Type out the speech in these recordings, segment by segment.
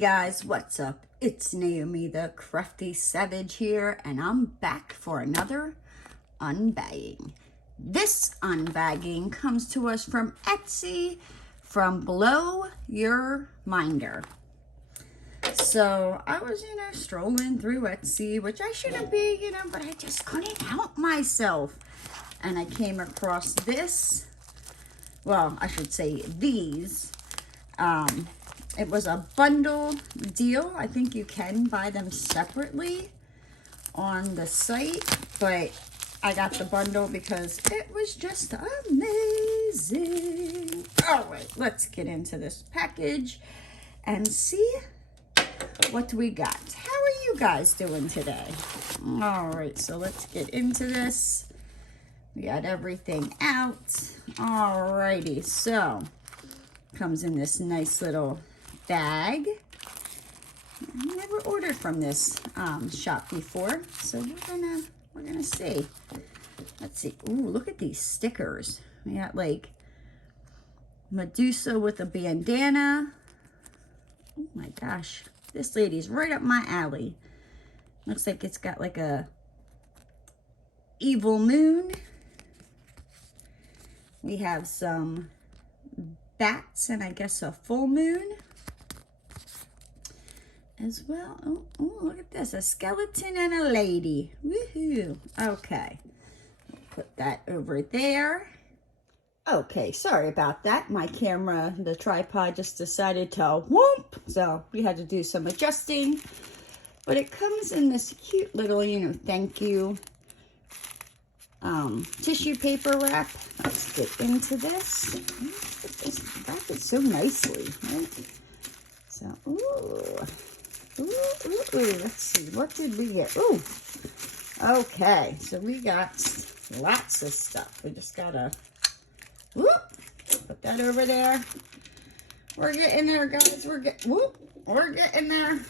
Guys, what's up? It's Naomi the Crafty Savage here, and I'm back for another unbagging. This unbagging comes to us from Etsy, from Blow Your Minder. So I was, strolling through Etsy, which I shouldn't be, but I just couldn't help myself. And I came across this, well, I should say these. It was a bundle deal. I think you can buy them separately on the site, but I got the bundle because it was just amazing. All right, let's get into this package and see what we got. How are you guys doing today? All right, so let's get into this. We got everything out. All righty, so comes in this nice little bag. I never ordered from this shop before, so we're gonna see. Let's see. Ooh, look at these stickers. We got like Medusa with a bandana. Oh my gosh, this lady's right up my alley. Looks like it's got like a evil moon. We have some bats and I guess a full moon as well. Oh, look at this, a skeleton and a lady. Woohoo. Okay, put that over there. Okay, sorry about that. My camera, the tripod just decided to whoop, so we had to do some adjusting. But it comes in this cute little, thank you tissue paper wrap. Let's get into this. Just wrap it so nicely, right? So, ooh, let's see, what did we get? Ooh, okay, so we got lots of stuff. We just gotta, put that over there. We're getting there, guys. We're getting there.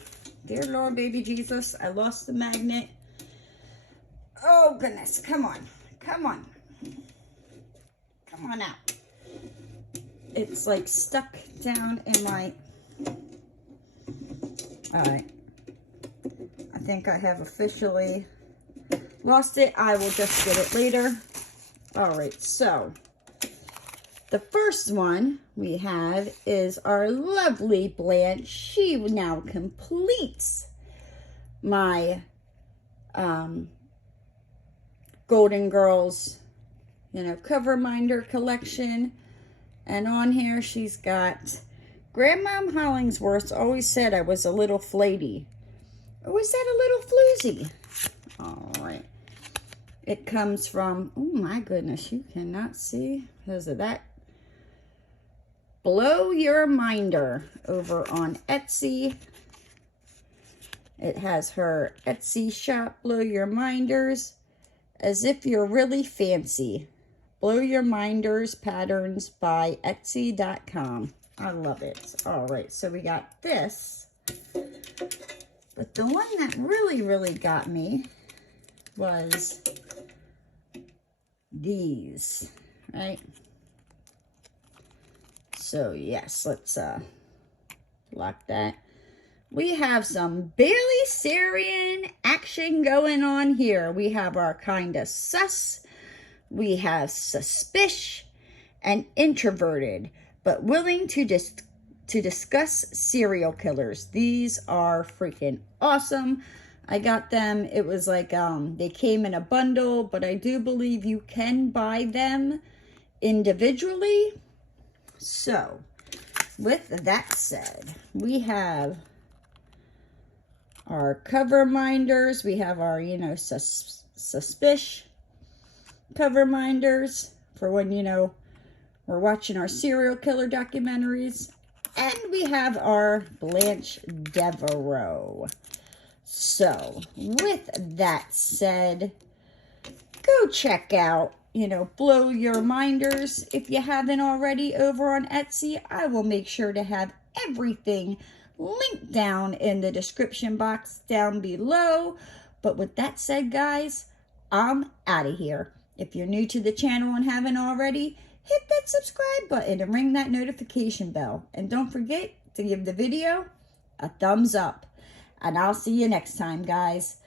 Dear Lord, baby Jesus, I lost the magnet. Oh goodness, come on, come on out. It's like stuck down in my, all right, I think I have officially lost it. I will just get it later. All right, so the first one we have is our lovely Blanche. She now completes my Golden Girls, Coverminder collection. And on here, she's got, Grandma Hollingsworth always said I was a little flaty. Or was that a little floozy? All right. It comes from, oh my goodness, you cannot see because of that. Blow Your Minder over on Etsy. It has her Etsy shop, Blow Your Minders, as if you're really fancy. Blow Your Minders patterns by Etsy.com. I love it. All right, so we got this. But the one that really got me was these, right? So yes, let's lock that. We have some Bailey Sarian action going on here. We have our kinda sus. We have suspicious and introverted, but willing to discuss serial killers. These are freaking awesome. I got them. It was like they came in a bundle, but I do believe you can buy them individually. So, with that said, we have our Coverminders. We have our, suspicious Coverminders for when, we're watching our serial killer documentaries. And we have our Blanche Devereaux. So, with that said, go check out, Blow Your Minders if you haven't already over on Etsy. I will make sure to have everything linked down in the description box down below. But with that said, guys, I'm out of here. If you're new to the channel and haven't already, hit that subscribe button and ring that notification bell. And don't forget to give the video a thumbs up. And I'll see you next time, guys.